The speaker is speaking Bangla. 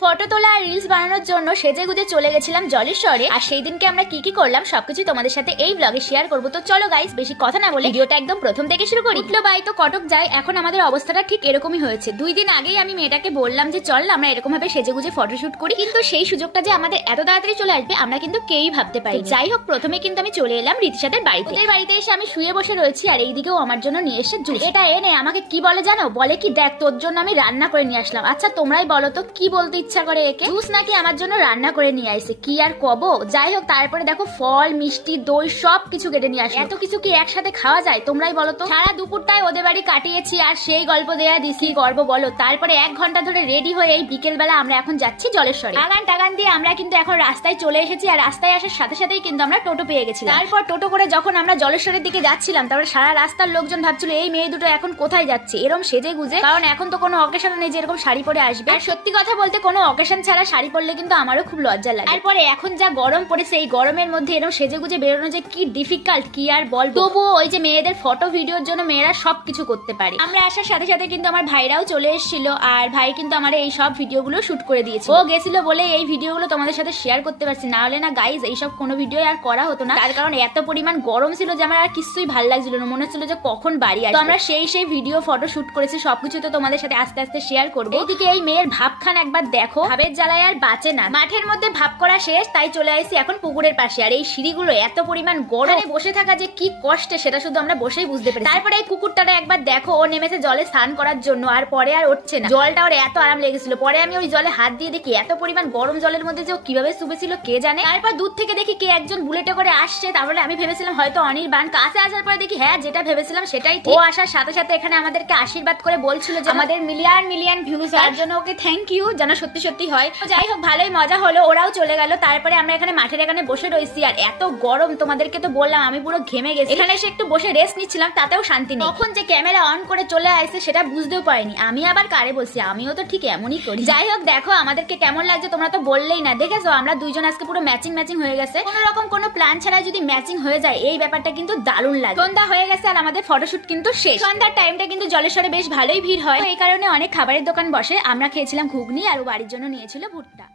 ফটো তোলা আর রিলস বানানোর জন্য সেজে গুজে চলে গেছিলাম জলেশ্বরে। আর সেই দিনকে আমরা কি কি করলাম সবকিছু তোমাদের সাথে এই ব্লগে শেয়ার করবো। তো চলো গাইস, বেশি কথা না বলে ভিডিওটা একদম প্রথম থেকে শুরু করি। উঠলো বাই তো কটক যায়, এখন আমাদের অবস্থাটা ঠিক এরকমই হয়েছে। 2 দিন আগেই আমি মেয়েটাকে বললাম যে চল আমরা এরকম ভাবে সেজে গুজে ফটোশুট করি, কিন্তু সেই সুযোগটা যে আমাদের এত তাড়াতাড়ি চলে আসবে আমরা কিন্তু কেউই ভাবতে পারি। যাই হোক, প্রথমে কিন্তু আমি চলে এলাম রীতিশাদের বাড়িতে। ওদের বাড়িতে এসে আমি শুয়ে বসে রয়েছি আর এইদিকেও আমার জন্য নিয়ে এসে জুস। এটা এনে আমাকে কি বলে জানো, বলে কি দেখ তোর জন্য আমি রান্না করে নিয়ে আসলাম। আচ্ছা তোমরাই বলো তো কি বলতে ইচ্ছা করে একে। জুস নাকি আমার জন্য রান্না করে নিয়ে আসে, কি আর কব। যাই হোক, তারপরে দেখো ফল মিষ্টি দই সব কিছু কেটে নিয়ে আসে। এত কিছু কি একসাথে খাওয়া যায় তোমরাই বলো তো। সারা দুপুরটায় ওদের বাড়ি কাটিয়েছি আর সেই গল্প দেয়া দিছি, গর্ব বলো। তারপরে 1 ঘন্টা ধরে রেডি হয়ে এই বিকেল বেলা আমরা এখন যাচ্ছি জলেশ্বরে। আগান টাগান দিয়ে আমরা কিন্তু এখন রাস্তায় চলে এসেছি আর রাস্তায় আসার সাথে সাথেই কিন্তু আমরা টোটো পেয়ে গেছিলাম। তারপর টোটো করে যখন আমরা জলেশ্বরের দিকে যাচ্ছিলাম, তারপরে সারা রাস্তার লোকজন ভাবছিল এই মেয়ে দুটো এখন কোথায় যাচ্ছে এরকম সেজে গুজে, কারণ এখন তো কোনো অকেশন নেই যে এরকম শাড়ি পরে আসবে। আর সত্যি কথা বলতে কোনো অকেশন ছাড়া শাড়ি পরলে কিন্তু আমারও খুব লজ্জা লাগে। তারপরে এখন যা গরম পড়েছে, এই গরমের মধ্যে এরকম সেজে গুজে বেরোনো যে কি ডিফিকাল্ট কি আর বলবো। তবুও ওই যে মেয়েদের ফটো ভিডিওর জন্য মেয়েরা সবকিছু করতে পারে। আমরা আসার সাথে সাথে কিন্তু আমার ভাইরাও চলে এসেছিল আর ভাই কিন্তু আমার এই সব ভিডিওগুলো শুট করে দিয়েছে। ও গেছিল বলে এই ভিডিওগুলো তোমাদের সাথে শেয়ার করতে পারছি, না হলে না গাইজ এইসব কোনো ভিডিও আর করা হতো না। তার কারণ এত পরিমাণ গরম ছিল যে আমার আর কিছুই ভালো লাগছিল না, মনে হচ্ছিল যে কখন বাড়ি আসবে। তো আমরা সেই ভিডিও ফটো শুট করেছি, সবকিছু তো তোমাদের সাথে আস্তে আস্তে শেয়ার করবো। এইদিকে এই মেয়ের ভাবখান একবার দেখো, ভাবের জ্বালায় আর বাঁচে না। মাঠের মধ্যে ভাব করা শেষ, তাই চলে আসছি এখন পুকুরের পাশে। আর এই সিঁড়িগুলো এত পরিমাণ গরমে বসে থাকা যে কি কষ্টে সেটা শুধু আমরা বসেই বুঝতে পারি। তারপরে এই কুকুরটাটা একবার দেখো, ও নেমেছে জলে স্নান করার জন্য আর পরে আর উঠছে না। জলটা ওর এত আরাম লেগেছিল, পরে আমি ওই জলে হাত দিয়ে দেখি এত পরিমাণ গরম জলের মধ্যে যে ও কিভাবে শুবেছিল কে জানে। তারপর দূর থেকে দেখি কে একজন বুলেটে করে আসছে, তারপরে আমি ভেবেছিলাম হয়তো অনির্বাণ। কাছে আসার পরে দেখি হ্যাঁ যেটা ভেবেছিলাম সেটাই ঠিক। ও আসার সাথে সাথে এখানে আমাদেরকে আশীর্বাদ করে বলছিল যে আমাদের মিলিয়ন ভিউজ, তার জন্য ওকে থ্যাংক ইউ, যেন সত্যি সত্যি হয়। যাই হোক, ভালোই মজা হলো, ওরাও চলে গেল। তারপরে আমরা এখানে মাঠের এখানে বসে রয়েছি আর এত গরম, তোমাদেরকে তো বললাম আমি পুরো ঘেমে গেছি। এখানে এসে একটু বসে রেস্ট নিচ্ছিলাম, তাতেও শান্তি নেই। কখন যে ক্যামেরা অন করে চলে আসছে সেটা বুঝতেও পারিনি। আমি আবার কারে বলছি, আমিও তো ঠিক এমনই করি। যাই হোক, দেখো আমাদেরকে কেমন লাগছে তোমরা তো বললেই না। দেখেছো আমরা দুইজন আজকে পুরো ম্যাচিং হয়ে গেছে। কোনো রকম কোনো প্ল্যান ছাড়া যদি ম্যাচিং হয়ে যায় এই ব্যাপারটা কিন্তু দারুণ লাগে। সন্ধ্যা হয়ে গেছে আর আমাদের ফটোশুট কিন্তু শেষ। সন্ধ্যার টাইমটা কিন্তু জলেশ্বরে বেশ ভালোই ভিড় হয়, এই কারণে অনেক খাবারের দোকান বসে। আমরা খেয়েছিলাম ঘুগনি আর ও বাড়ির জন্য নিয়েছিল ভুট্টা।